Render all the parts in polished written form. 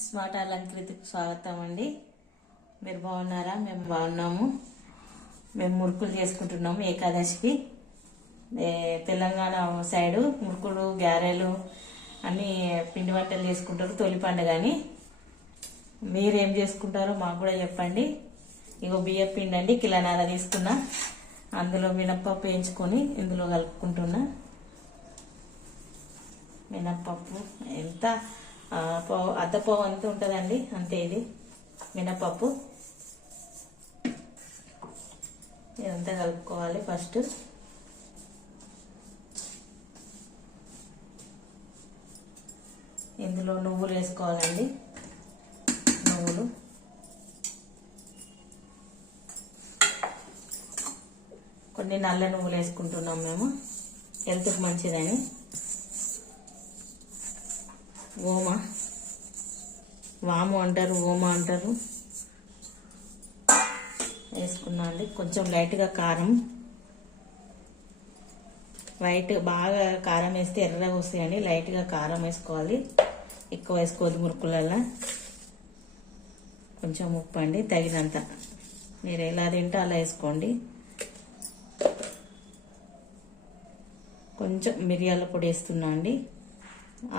Smart అలంకృతికి స్వాగతం అండి. మీరు బాగున్నారా? మేము బాగున్నాము. మేము మురుకులు చేసుకుంటున్నాము ఏకాదశికి. తెలంగాణ సైడు మురుకులు, గారెలు అన్నీ పిండి వంటలు చేసుకుంటారు తొలి పండుగ అని. మీరేం చేసుకుంటారో మాకు కూడా చెప్పండి. ఇగో బియ్యం పిండి అండి, కిలోన్నర తీసుకున్నా. అందులో మినప్పప్పు వేయించుకొని ఇందులో కలుపుకుంటున్నా. మినప్పప్పు ఎంత అద్దపావు అంత ఉంటుందండి, అంతే. ఇది మినప్పప్పు ఇదంతా కలుపుకోవాలి. ఫస్ట్ ఇందులో నువ్వులు వేసుకోవాలండి. నువ్వులు కొన్ని నల్ల నువ్వులు వేసుకుంటున్నాం మేము, హెల్త్కి మంచిదని. వాము అంటారు, ఓమ అంటారు. వేసుకున్నా అండి. కొంచెం లైట్గా కారం, బాగా కారం వేస్తే ఎర్రగా వస్తాయండి. లైట్గా కారం వేసుకోవాలి, ఎక్కువ వేసుకోవద్దు మురుకులలో. కొంచెం ఉప్పు అండి తగినంత, మీరు ఎలా తింటే అలా వేసుకోండి. కొంచెం మిరియాల పొడి వేస్తున్నా అండి,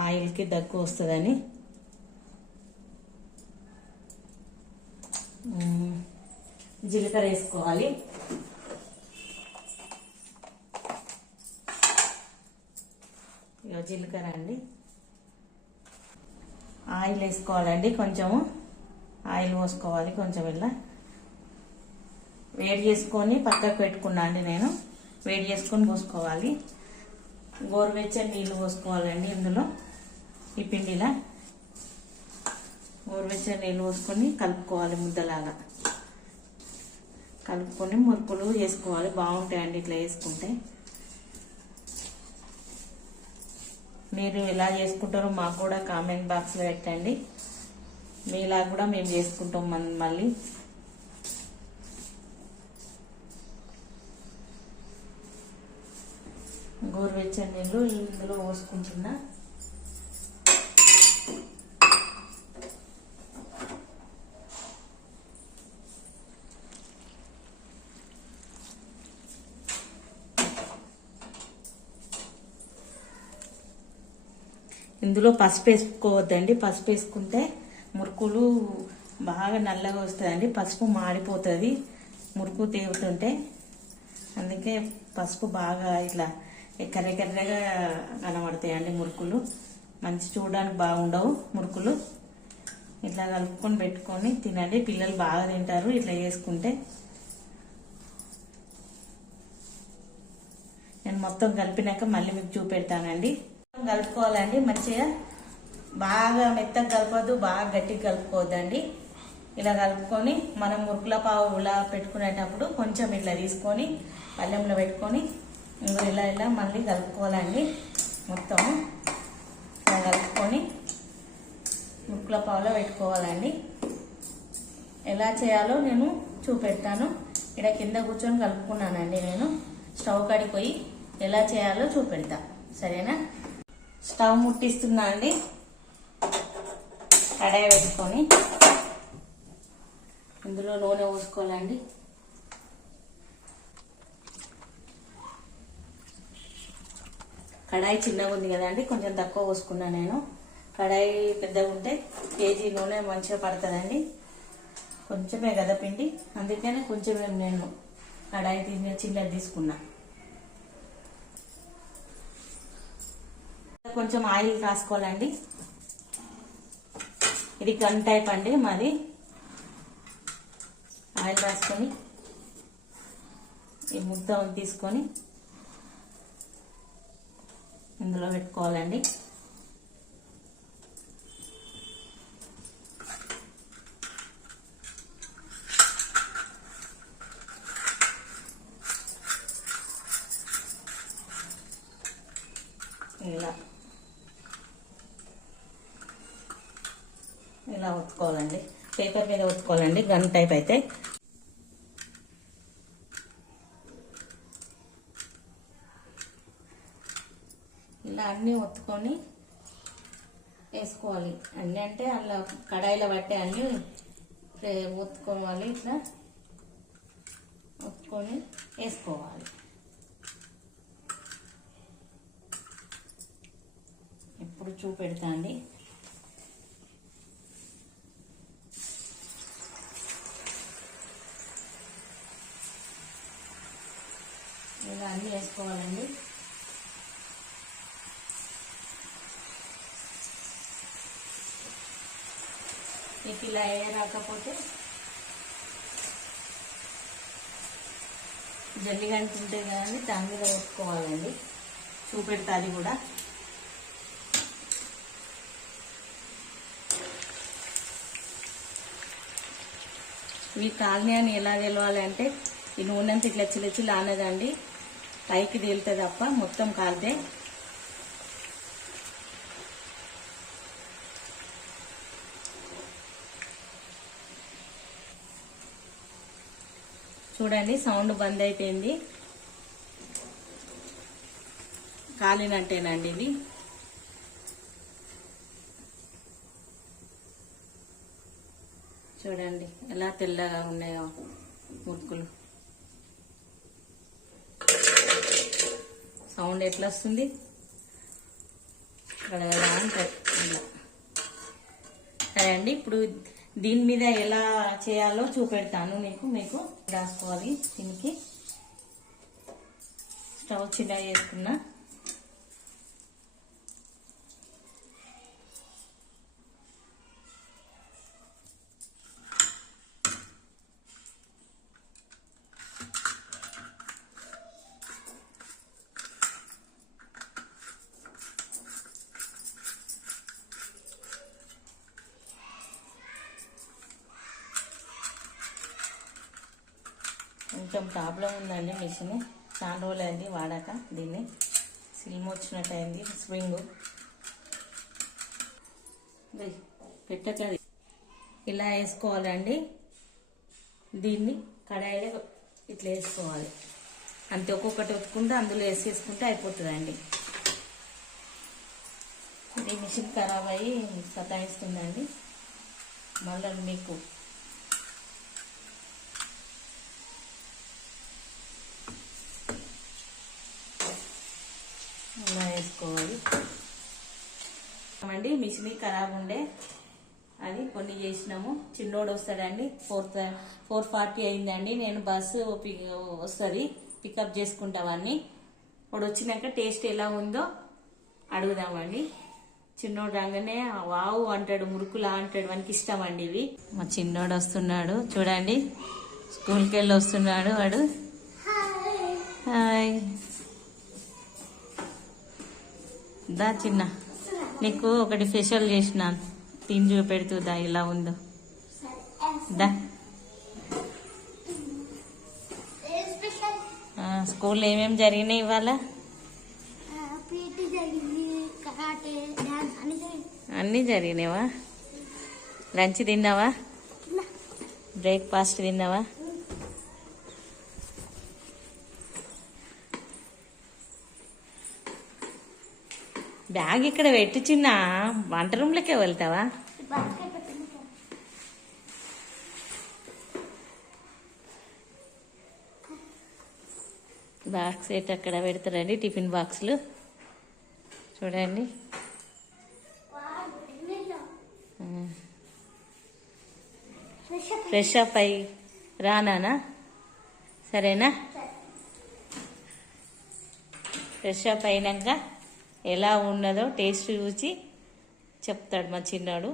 ఆయిల్కి దగ్గు వస్తుందని. జీలకర్ర వేసుకోవాలి. ఇక జీలకర్ర అండి. ఆయిల్ వేసుకోవాలండి, కొంచెము ఆయిల్ పోసుకోవాలి. కొంచెం ఇలా వేడి చేసుకొని పక్కకు పెట్టుకున్నా అండి నేను. వేడి చేసుకొని పోసుకోవాలి. గోరువెచ్చని నీళ్ళు పోసుకోవాలండి ఇందులో. ఈ పిండిలా గోరువెచ్చని నీళ్ళు పోసుకొని కలుపుకోవాలి. ముద్దలాగా కలుపుకొని మురుకులు చేసుకోవాలి. బాగుంటాయండి ఇట్లా చేసుకుంటే. మీరు ఎలా చేసుకుంటారో మాకు కూడా కామెంట్ బాక్స్లో పెట్టండి. మీలా కూడా మేము చేసుకుంటాం మళ్ళీ. గోరువెచ్చని నీళ్ళు ఇందులో పోసుకుంటున్నా. ఇందులో పసుపు వేసుకోవద్దండి. పసుపు వేసుకుంటే మురుకులు బాగా నల్లగా వస్తాయండి. పసుపు మాడిపోతుంది మురుకు తేగుతుంటే. అందుకే పసుపు బాగా ఇట్లా కర్రెగా కనబడతాయండి మురుకులు. మంచి చూడడానికి బాగుండవు మురుకులు. ఇట్లా కలుపుకొని పెట్టుకొని తినండి, పిల్లలు బాగా తింటారు ఇట్లా చేసుకుంటే. నేను మొత్తం కలిపినాక మళ్ళీ మీకు చూపెడతానండి. కలుపుకోవాలండి మంచిగా. బాగా మెత్తగా కలపద్దు, బాగా గట్టిగా కలుపుకోవద్దండి. ఇలా కలుపుకొని మనం మురుకుల పావులా పెట్టుకునేటప్పుడు కొంచెం ఇట్లా తీసుకొని పళ్ళెంలో పెట్టుకొని ఇలా మళ్ళీ కలుపుకోవాలండి. మొత్తము ఇలా కలుపుకొని మురుకుల పావులో పెట్టుకోవాలండి. ఎలా చేయాలో నేను చూపెడతాను. ఇక్కడ కింద కూర్చొని కలుపుకున్నానండి నేను. స్టవ్ కాడికి పోయి ఎలా చేయాలో చూపెడతా, సరేనా? స్టవ్ ముట్టిస్తున్నా అండి. కడాయి వేసుకొని ఇందులో నూనె పోసుకోవాలండి. కడాయి చిన్నగా ఉంది కదండి, కొంచెం తక్కువ పోసుకున్నా నేను. కడాయి పెద్దగా ఉంటే కేజీ నూనె మంచిగా పడుతుందండి. కొంచెమే కదా పిండి, అందుకనే కొంచెమే నేను కడాయి చిన్నది తీసుకున్నా. కొంచెం ఆయిల్ రాసుకోవాలండి. ఇది గన్ టైప్ అండి మాది. ఆయిల్ రాసుకొని ఈ ముద్ద తీసుకొని ఇందులో పెట్టుకోవాలండి. ఇలా ఒత్తుకోవాలండి, పేపర్ మీద ఒత్తుకోవాలండి గన్ టైప్ అయితే. ఇలా అన్నీ ఒత్తుకొని వేసుకోవాలి. అన్నీ అంటే అలా కడాయిలో పట్టే అన్నీ ఒత్తుకోవాలి. ఇట్లా ఒత్తుకొని వేసుకోవాలి. ఇప్పుడు చూపెడతా అండి. ఇలా అన్నీ వేసుకోవాలండి. మీకు ఇలా రాకపోతే జల్లిగంట ఉంటుంది కదండి, దాని మీద వేసుకోవాలండి. చూపెడతా అది కూడా. ఇవి కాలనీ అని ఎలా తెలవాలి అంటే ఈ నూనె అంతా ఇట్లా చిల్లచిల్లు ఆనదండి, పైకి తేలుతుంది తప్ప మొత్తం కాలితే. చూడండి సౌండ్ బంద్ అయిపోయింది. కాలినట్టేనండి ఇవి. చూడండి ఎలా తెల్లగా ఉన్నాయో మురుకులు. సౌండ్ ఎట్లా వస్తుంది, ఇక్కడ ఎలా ఉంటుంది. సరే అండి, ఇప్పుడు దీని మీద ఎలా చేయాలో చూపెడతాను. మీకు రాసుకోవాలి. దీనికి స్టవ్ చిన్నగా చేసుకున్నా. కొంచెం ప్రాబ్లం ఉందండి మిషన్, చాలా రోజులు అయింది వాడాక. దీన్ని సిల్మ్ వచ్చినట్టు అయింది. స్ప్రింగ్ పెట్టకది ఇలా వేసుకోవాలండి. దీన్ని కడాయిలో ఇట్లా వేసుకోవాలి అంతే. ఒక్కొక్కటి ఒత్తుకుంటే అందులో వేసేసుకుంటే అయిపోతుందండి. ఇది మిషన్ ఖరాబ్ అయ్యి సతాయిస్తుందండి. మళ్ళీ మీకు ఇలా వేసుకోవాలి అండి. మిషన్ ఖరాబ్ ఉండే అది కొన్ని చేసినాము. చిన్నోడు వస్తాడండి. 4:40 అయిందండి. నేను బస్సు వస్తుంది, పికప్ చేసుకుంటామని. వాడు వచ్చినాక టేస్ట్ ఎలా ఉందో అడుగుదామండి. చిన్నోడు రాగానే వావు అంటాడు, మురుకులా అంటాడు. వానికి ఇష్టం అండి ఇవి. మా చిన్నోడు వస్తున్నాడు చూడండి, స్కూల్కి వెళ్ళి వస్తున్నాడు వాడు. హాయ్ దా చిన్న, నీకు ఒకటి ఫెషియల్ చేసిన, తిని చూపెడుతుందా ఇలా ఉందో. దా స్కూల్లో ఏమేమి జరిగినాయి ఇవాళ? అన్నీ జరిగినావా? లంచ్ తిన్నావా? బ్రేక్ఫాస్ట్ తిన్నావా? బ్యాగ్ ఇక్కడ పెట్టి చిన్న, వంట రూమ్లోకే వెళ్తావా? బాక్స్ ఎట్ అక్కడ పెడతారండి, టిఫిన్ బాక్సులు చూడండి. ఫ్రెష్ అప్ అయ్యి రానా? సరేనా? ఫ్రెష్ అప్ అయినాక ఎలా ఉన్నదో టేస్ట్ చూసి చెప్తాడు మా చిన్నాడు.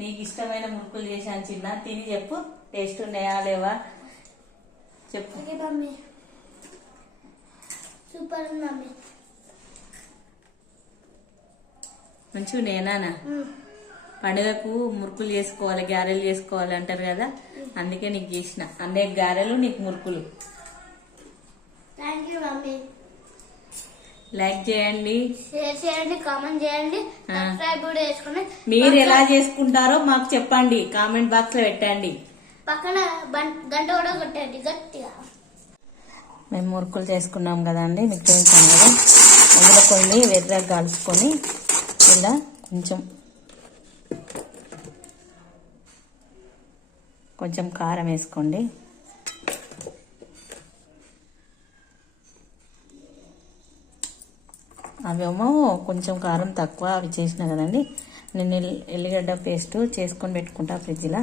నీకు ఇష్టమైన మురుకులు చేశాను చిన్న, తిని చెప్పు టేస్ట్ ఉన్నాయా లేవా చెప్పు. సూపర్ ఉంది. మంచిగా ఉన్నాయా? పండుగకు మురుకులు చేసుకోవాలి, గారెలు చేసుకోవాలి అంటారు కదా, అందుకే నీకు చేసిన. అన్నయ్య గారెలు, నీకు మురుకులు. Thank you mummy. లైక్ చేయండి, షేర్ చేయండి, కామెంట్ చేయండి, సబ్స్క్రైబ్ కూడా చేసుకోండి. మీరు ఎలా చేసుకుంటారో మాకు చెప్పండి, కామెంట్ బాక్స్ లో పెట్టండి. పక్కన గంట కూడా కొట్టండి గట్టిగా. మేము మురుకులు చేసుకున్నాం కదండి, మీకు చూపించాను కదా. అందులో కొన్ని వెర్రగా కలుపుకొని ఇలా కొంచెం కారం వేసుకోండి. అవేమో కొంచెం కారం తక్కువ అవి చేసిన కదండి. నేను ఎల్లిగడ్డ పేస్ట్ చేసుకొని పెట్టుకుంటా ఫ్రిడ్జ్లో.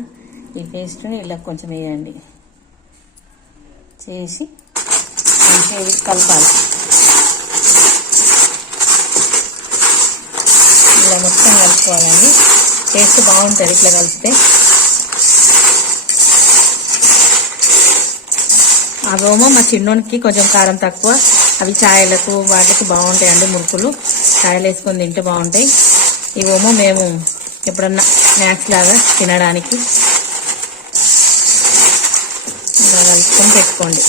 ఈ పేస్ట్ని ఇలా కొంచెం వేయండి, చేసి మంచిగా కలపాలి. ఇలా మొత్తం కలుపుకోవాలండి. టేస్ట్ బాగుంటుంది ఇట్లా కలిపితే. అవేమో మా చిన్నోనికి కొంచెం కారం తక్కువ, అవి ఛాయలకు వాటికి బాగుంటాయండి. మురుకులు ఛాయలు వేసుకొని తింటే బాగుంటాయి. ఇవేమో మేము ఎప్పుడన్నా స్నాక్స్ లాగా తినడానికి ఇలా కలుపుకొని పెట్టుకోండి.